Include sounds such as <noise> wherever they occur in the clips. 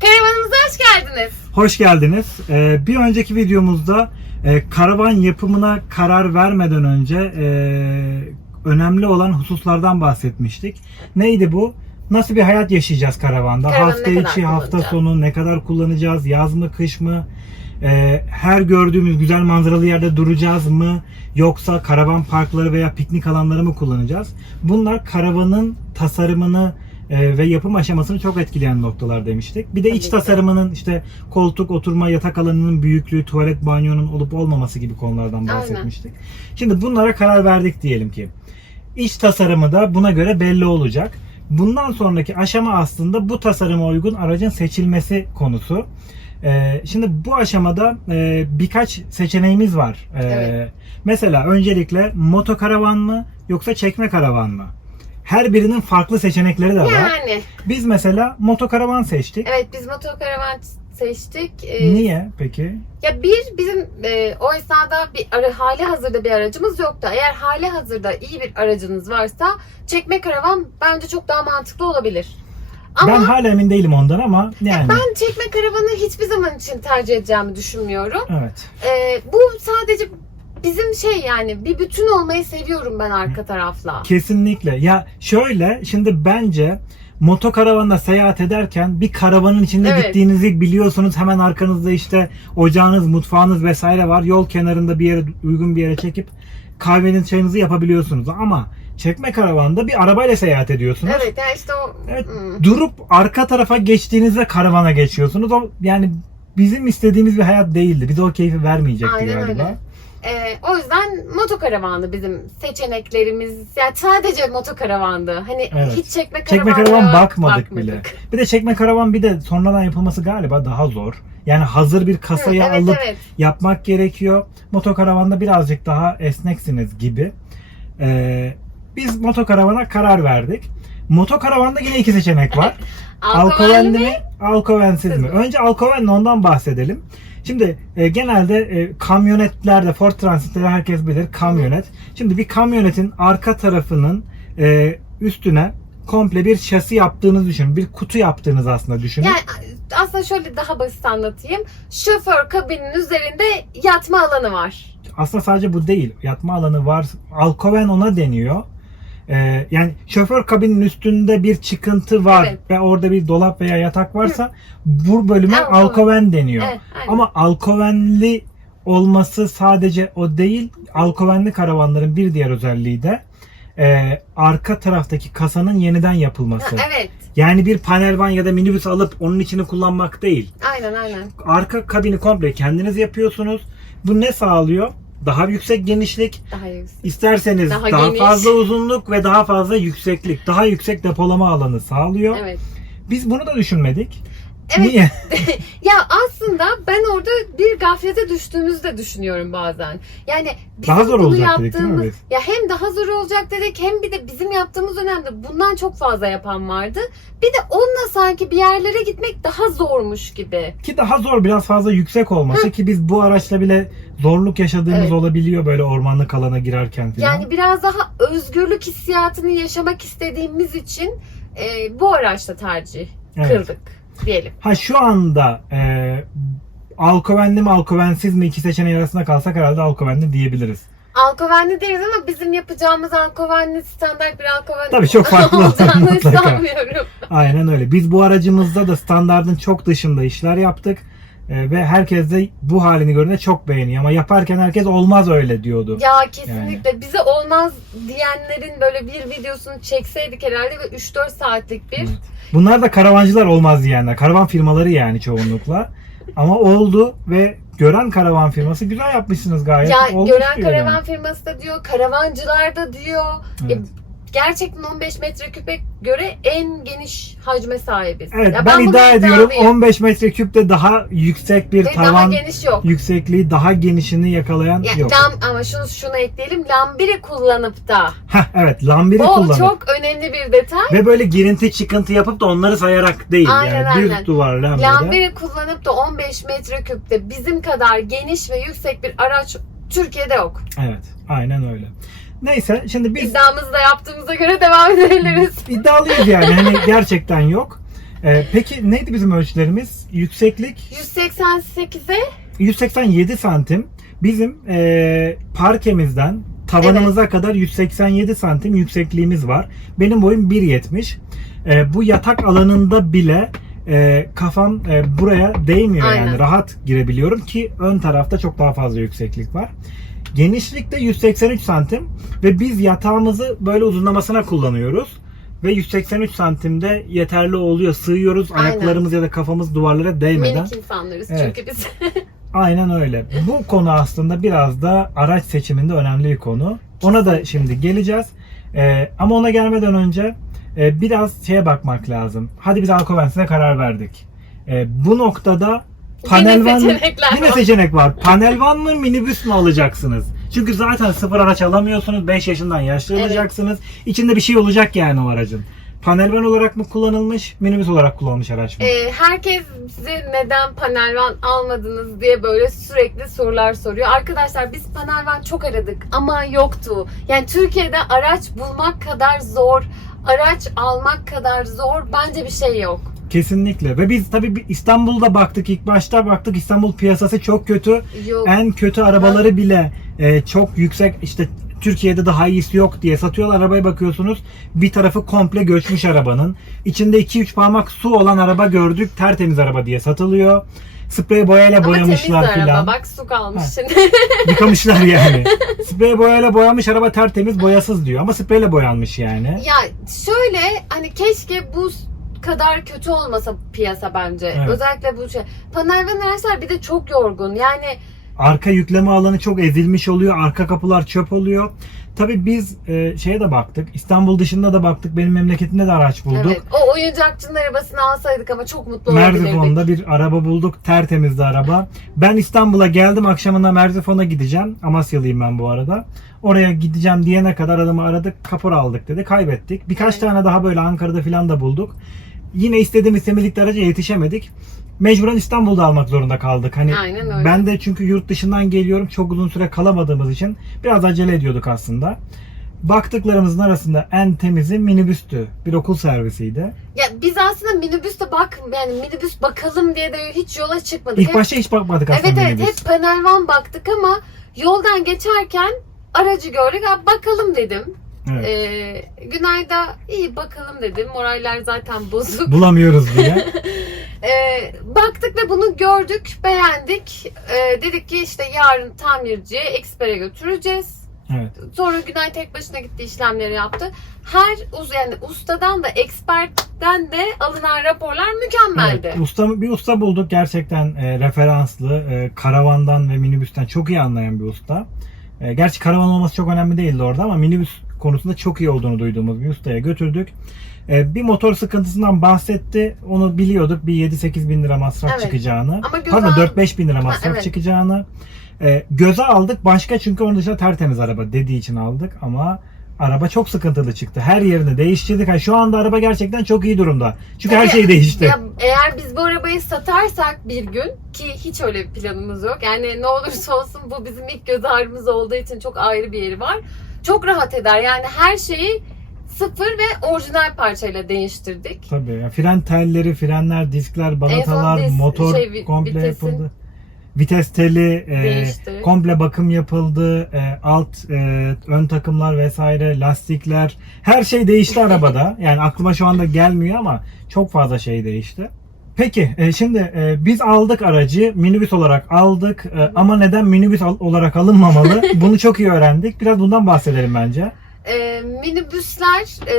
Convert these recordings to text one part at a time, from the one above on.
Karavanımıza hoş geldiniz. Hoş geldiniz. Ee, bir önceki videomuzda e, karavan yapımına karar vermeden önce e, önemli olan hususlardan bahsetmiştik. Neydi bu? Nasıl bir hayat yaşayacağız karavanda? Karavanı hafta ne kadar içi, hafta kullanacağız? sonu ne kadar kullanacağız? Yaz mı, kış mı? Ee, her gördüğümüz güzel manzaralı yerde duracağız mı? Yoksa karavan parkları veya piknik alanları mı kullanacağız? Bunlar karavanın tasarımını e, ve yapım aşamasını çok etkileyen noktalar demiştik. Bir de Tabii iç ki. tasarımının işte koltuk, oturma, yatak alanının büyüklüğü, tuvalet, banyonun olup olmaması gibi konulardan Aynen. bahsetmiştik. Şimdi bunlara karar verdik diyelim ki. İç tasarımı da buna göre belli olacak. Bundan sonraki aşama aslında bu tasarıma uygun aracın seçilmesi konusu. Ee, şimdi bu aşamada e, birkaç seçeneğimiz var. Ee, Evet. Mesela öncelikle motokaravan mı yoksa çekme karavan mı? Her birinin farklı seçenekleri de var. Yani Biz mesela motokaravan seçtik. evet biz motokaravan seçtik. Ee, Niye peki? Ya bir bizim e, o esnada bir ara, hali hazırda bir aracımız yoktu. Eğer hali hazırda iyi bir aracınız varsa çekme karavan bence çok daha mantıklı olabilir. Ama Ben ben, hala emin değilim ondan ama yani. çekme karavanı hiçbir zaman için tercih edeceğimi düşünmüyorum. Evet. E, bu sadece bizim şey yani bir bütün olmayı seviyorum ben arka tarafla. Kesinlikle. Ya şöyle şimdi bence motokaravanla seyahat ederken bir karavanın içinde Evet. gittiğinizi biliyorsunuz. Hemen arkanızda işte ocağınız, mutfağınız vesaire var. Yol kenarında bir yere uygun bir yere çekip kahvenizi çayınızı yapabiliyorsunuz. Ama çekme karavanda bir arabayla seyahat ediyorsunuz. Evet yani işte o Evet, Hmm. durup arka tarafa geçtiğinizde karavana geçiyorsunuz. O yani bizim istediğimiz bir hayat değildi. Bize o keyfi vermeyecekti Aynen galiba. öyle. Ee, o yüzden motokaravandı bizim seçeneklerimiz. Yani sadece motokaravandı. Hani Evet. hiç çekme Çekme karavanlara karavan bakmadık, bakmadık. bile. <laughs> Bir de çekme karavan bir de sonradan yapılması galiba daha zor. Yani hazır bir kasaya evet, alıp evet. yapmak gerekiyor. Motokaravanda birazcık daha esneksiniz gibi. Ee, biz motokaravana karar verdik. Motokaravanda yine iki seçenek var. <laughs> Alkovenli mi? Alkovensiz mi? Siz mi? Önce alkovenli ondan bahsedelim. Şimdi e, genelde e, kamyonetlerde Ford Transit'leri herkes bilir kamyonet. Şimdi bir kamyonetin arka tarafının e, üstüne komple bir şasi yaptığınızı düşünün. Bir kutu yaptığınız aslında düşünün. Yani aslında şöyle daha basit anlatayım. Şoför kabinin üzerinde yatma alanı var. Aslında sadece bu değil. Yatma alanı var. Alkoven ona deniyor. E, yani şoför kabinin üstünde bir çıkıntı var Evet. ve orada bir dolap veya yatak varsa bu bölüme Alkoven. alkoven deniyor. Evet, aynen. Ama alkovenli olması sadece o değil. Alkovenli karavanların bir diğer özelliği de e, arka taraftaki kasanın yeniden yapılması. Ha, evet. Yani bir panel van ya da minibüs alıp onun içini kullanmak değil. Aynen aynen. Arka kabini komple kendiniz yapıyorsunuz. Bu ne sağlıyor? Daha yüksek genişlik, Daha yüksek. isterseniz Daha daha, geniş. fazla uzunluk ve daha fazla yükseklik, daha yüksek depolama alanı sağlıyor. Evet. Biz bunu da düşünmedik. Evet. Niye? <laughs> <laughs> Ya aslında ben orada bir gaflete düştüğümüzü de düşünüyorum bazen. Yani bizim Daha zor bunu olacak dedik yaptığımız- biz? Ya hem daha zor olacak dedik hem bir de bizim yaptığımız dönemde bundan çok fazla yapan vardı. Bir de onunla sanki bir yerlere gitmek daha zormuş gibi. Ki daha zor biraz fazla yüksek olması ki biz bu araçla bile zorluk yaşadığımız Evet. olabiliyor böyle ormanlık alana girerken falan. Yani biraz daha özgürlük hissiyatını yaşamak istediğimiz için e, bu araçta tercih Evet. kıldık diyelim. Ha şu anda e, alkovenli mi alkovensiz mi iki seçeneği arasında kalsak herhalde alkovenli diyebiliriz. Alkovenli deriz ama bizim yapacağımız alkovenli standart bir alkoven Tabii çok farklı olacağını sanmıyorum. Aynen öyle. Biz bu aracımızda da standardın çok dışında işler yaptık. E, ve herkes de bu halini görünce çok beğeniyor. Ama yaparken herkes olmaz öyle diyordu. Ya kesinlikle bize olmaz diyenlerin böyle bir videosunu çekseydik herhalde ve 3-4 saatlik bir Evet. Bunlar da karavancılar olmaz diyenler. Karavan firmaları yani çoğunlukla. Ama oldu ve gören karavan firması güzel yapmışsınız gayet. ya Olmuş gören diyor karavan yani. firması da diyor, karavancılar da diyor. Evet. E, gerçekten 15 metreküpe göre en geniş hacme sahibiz. Evet Ya ben, bunu iddia ediyorum iddialıyım. 15 metreküpte daha yüksek bir Ve daha tavan geniş yok. yüksekliği daha genişini yakalayan Ya, yok. lam, ama şunu şunu ekleyelim. Lambiri kullanıp da. Heh, evet lambiri o kullanıp çok önemli bir detay. ve böyle girinti çıkıntı yapıp da onları sayarak değil Aynen, yani aynen. düz duvar lambiri. Lambiri kullanıp da 15 metreküpte bizim kadar geniş ve yüksek bir araç Türkiye'de yok. Evet, aynen öyle. Neyse, şimdi biz İddiamızı da yaptığımıza göre devam edebiliriz. <laughs> iddialıyız yani. Hani gerçekten yok. Ee, peki neydi bizim ölçülerimiz? Yükseklik 188'e 187 santim. Bizim e, parkemizden tavanımıza kadar 187 santim yüksekliğimiz var. Benim boyum 1.70. E, bu yatak alanında bile e, kafam e, buraya değmiyor Aynen. yani rahat girebiliyorum ki ön tarafta çok daha fazla yükseklik var. Genişlik de 183 santim ve biz yatağımızı böyle uzunlamasına kullanıyoruz. Ve 183 santimde yeterli oluyor. Sığıyoruz. Aynen. Ayaklarımız ya da kafamız duvarlara değmeden. minik insanlarız Evet. çünkü biz. <laughs> Aynen öyle. Bu konu aslında biraz da araç seçiminde önemli bir konu. Ona da şimdi geleceğiz. Ee, ama ona gelmeden önce e, biraz şeye bakmak lazım. Hadi biz Alcovens'e karar verdik. Ee, bu noktada panel van seçenekler yine var. seçenek var. Panel van mı minibüs mü alacaksınız? Çünkü zaten sıfır araç alamıyorsunuz. 5 yaşından yaşlı Evet. olacaksınız. İçinde bir şey olacak yani o aracın. Panel van olarak mı kullanılmış, minibüs olarak kullanılmış araç mı? Ee, herkes size neden panel van almadınız diye böyle sürekli sorular soruyor. Arkadaşlar biz panel van çok aradık ama yoktu. Yani Türkiye'de araç bulmak kadar zor, araç almak kadar zor bence bir şey yok. Kesinlikle. Ve biz tabii İstanbul'da baktık ilk başta baktık İstanbul piyasası çok kötü. Yok. En kötü arabaları bile e, çok yüksek işte Türkiye'de daha iyisi yok diye satıyorlar arabaya bakıyorsunuz. Bir tarafı komple göçmüş arabanın. İçinde 2-3 parmak su olan araba gördük. Tertemiz araba diye satılıyor. Sprey boyayla Ama boyamışlar araba. filan. Bak su kalmış Ha. şimdi. <laughs> Yıkamışlar yani. <laughs> Sprey boyayla boyamış araba tertemiz boyasız diyor. Ama spreyle boyanmış yani. ya şöyle hani keşke bu kadar kötü olmasa piyasa bence. Evet. Özellikle bu şey. Panel van araçlar bir de çok yorgun. Yani Arka yükleme alanı çok ezilmiş oluyor. Arka kapılar çöp oluyor. Tabii biz e, şeye de baktık. İstanbul dışında da baktık. Benim memleketimde de araç bulduk. evet o oyuncakçının arabasını alsaydık ama çok mutlu olabilirdik. Merzifon'da bir araba bulduk. Tertemizdi araba. Ben İstanbul'a geldim. Akşamına Merzifon'a gideceğim. Amasyalıyım ben bu arada. Oraya gideceğim diyene kadar adamı aradık. Kapor aldık dedi. Kaybettik. Birkaç Evet. tane daha böyle Ankara'da falan da bulduk. Yine istediğimiz temizlikte araca yetişemedik. Mecburen İstanbul'da almak zorunda kaldık. Hani Aynen öyle. ben de çünkü yurt dışından geliyorum. Çok uzun süre kalamadığımız için biraz acele ediyorduk aslında. Baktıklarımızın arasında en temizi minibüstü. Bir okul servisiydi. Ya biz aslında minibüste bak yani minibüs bakalım diye de hiç yola çıkmadık. İlk Hep- başta hiç bakmadık aslında evet evet minibüs. hep panel van baktık ama yoldan geçerken aracı gördük. Ha, bakalım dedim. Evet. Ee, Günay'da iyi bakalım dedim. Moraller zaten bozuk. Bulamıyoruz diye. <laughs> Ee, baktık ve bunu gördük, beğendik. Ee, dedik ki işte yarın tamirciye, ekspere götüreceğiz. Evet. Sonra Günay tek başına gitti işlemleri yaptı. Her uz yani ustadan da ekspertten de alınan raporlar mükemmeldi. Evet, usta bir usta bulduk gerçekten e, referanslı e, karavandan ve minibüsten çok iyi anlayan bir usta. E, gerçi karavan olması çok önemli değildi orada ama minibüs konusunda çok iyi olduğunu duyduğumuz bir ustaya götürdük. E, bir motor sıkıntısından bahsetti. Onu biliyorduk. Bir 7-8 bin lira masraf Evet. çıkacağını. Ama göze Pardon al- 4-5 bin lira masraf evet. çıkacağını. E, göze aldık. Başka çünkü onun dışında tertemiz araba dediği için aldık ama araba çok sıkıntılı çıktı. Her yerini değiştirdik. Ha, şu anda araba gerçekten çok iyi durumda. Çünkü her Tabii, şey değişti. Ya eğer biz bu arabayı satarsak bir gün ki hiç öyle bir planımız yok. Yani ne olursa olsun bu bizim ilk göz ağrımız olduğu için çok ayrı bir yeri var. Çok rahat eder. Yani her şeyi sıfır ve orijinal parçayla değiştirdik. Tabii. ya fren telleri, frenler, diskler, balatalar, dis- motor şey, komple vitesin yapıldı. Vites teli e, komple bakım yapıldı. E, alt e, ön takımlar vesaire, lastikler, her şey değişti <laughs> arabada. Yani aklıma şu anda gelmiyor ama çok fazla şey değişti. Peki e, şimdi e, biz aldık aracı minibüs olarak aldık E, ama neden minibüs al- olarak alınmamalı? <laughs> Bunu çok iyi öğrendik. Biraz bundan bahsedelim bence. Ee, minibüsler e,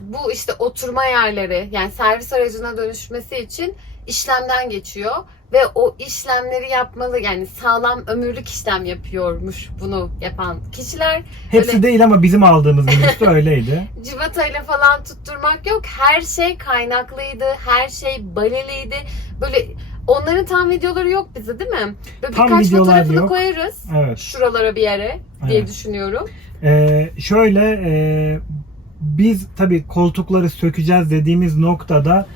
bu işte oturma yerleri yani servis aracına dönüşmesi için işlemden geçiyor ve o işlemleri yapmalı yani sağlam ömürlük işlem yapıyormuş bunu yapan kişiler. Hepsi Öyle. değil ama bizim aldığımız <laughs> minibüs de öyleydi. Civatayla falan tutturmak yok. Her şey kaynaklıydı. Her şey baleliydi. Böyle onların tam videoları yok bize değil mi? Böyle Tam birkaç videolar fotoğrafını yok. koyarız. Evet. Şuralara bir yere diye Evet. düşünüyorum. Ee, şöyle e, biz tabii koltukları sökeceğiz dediğimiz noktada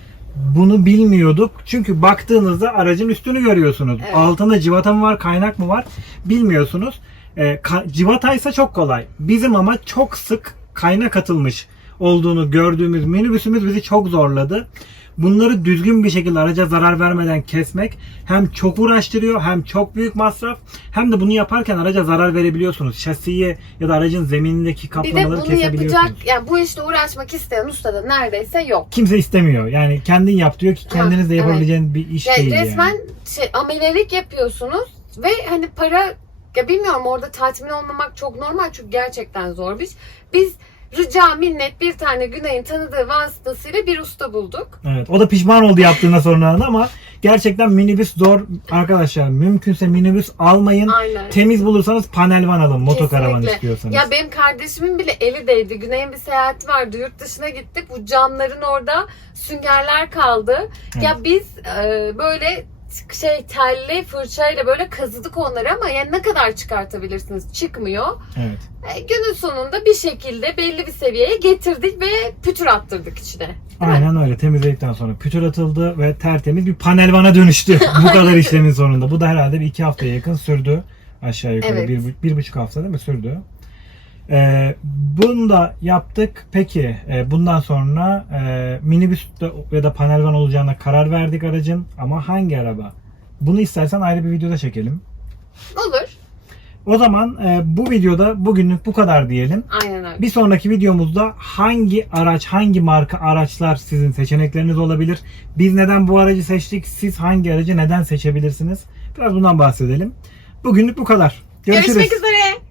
bunu bilmiyorduk. Çünkü baktığınızda aracın üstünü görüyorsunuz. Evet. Altında civata mı var, kaynak mı var bilmiyorsunuz. Ee, ka- civataysa çok kolay. Bizim ama çok sık kaynak atılmış olduğunu gördüğümüz minibüsümüz bizi çok zorladı. Bunları düzgün bir şekilde araca zarar vermeden kesmek hem çok uğraştırıyor hem çok büyük masraf hem de bunu yaparken araca zarar verebiliyorsunuz. Şasiye ya da aracın zeminindeki Bir de kaplamaları bunu kesebiliyorsunuz. yapacak, yani bu işte uğraşmak isteyen usta da neredeyse yok. Kimse istemiyor. Yani kendin yap diyor ki kendiniz de evet. yapabileceğin bir iş Yani değil resmen yani. şey amelelik yapıyorsunuz ve hani para ya bilmiyorum orada tatmin olmamak çok normal çünkü gerçekten zor bir iş. Biz rica minnet bir tane Güney'in tanıdığı vasıtasıyla bir usta bulduk. Evet. O da pişman oldu yaptığına sonradan ama gerçekten minibüs zor arkadaşlar. Mümkünse minibüs almayın. Aynen. Temiz bulursanız panel van alın. Motokaravan istiyorsanız. Ya benim kardeşimin bile eli değdi. Güney'in bir seyahati vardı. Yurt dışına gittik. Bu camların orada süngerler kaldı. Ya biz e, böyle şey telli fırçayla böyle kazıdık onları ama yani ne kadar çıkartabilirsiniz? Çıkmıyor. Evet. E, günün sonunda bir şekilde belli bir seviyeye getirdik ve pütür attırdık içine. Aynen öyle. Temizledikten sonra pütür atıldı ve tertemiz bir panel vana dönüştü. <laughs> Bu kadar işlemin sonunda. Bu da herhalde bir iki haftaya yakın sürdü. Aşağı yukarı Evet. bir, bir buçuk hafta değil mi sürdü? Ee, bunu da yaptık. Peki e, bundan sonra e, minibüs ya da panel van olacağına karar verdik aracın. Ama hangi araba? Bunu istersen ayrı bir videoda çekelim. Olur. O zaman e, bu videoda bugünlük bu kadar diyelim. Aynen öyle. Bir sonraki videomuzda hangi araç, hangi marka araçlar sizin seçenekleriniz olabilir? Biz neden bu aracı seçtik? Siz hangi aracı neden seçebilirsiniz? Biraz bundan bahsedelim. Bugünlük bu kadar. Görüşürüz. Görüşmek üzere.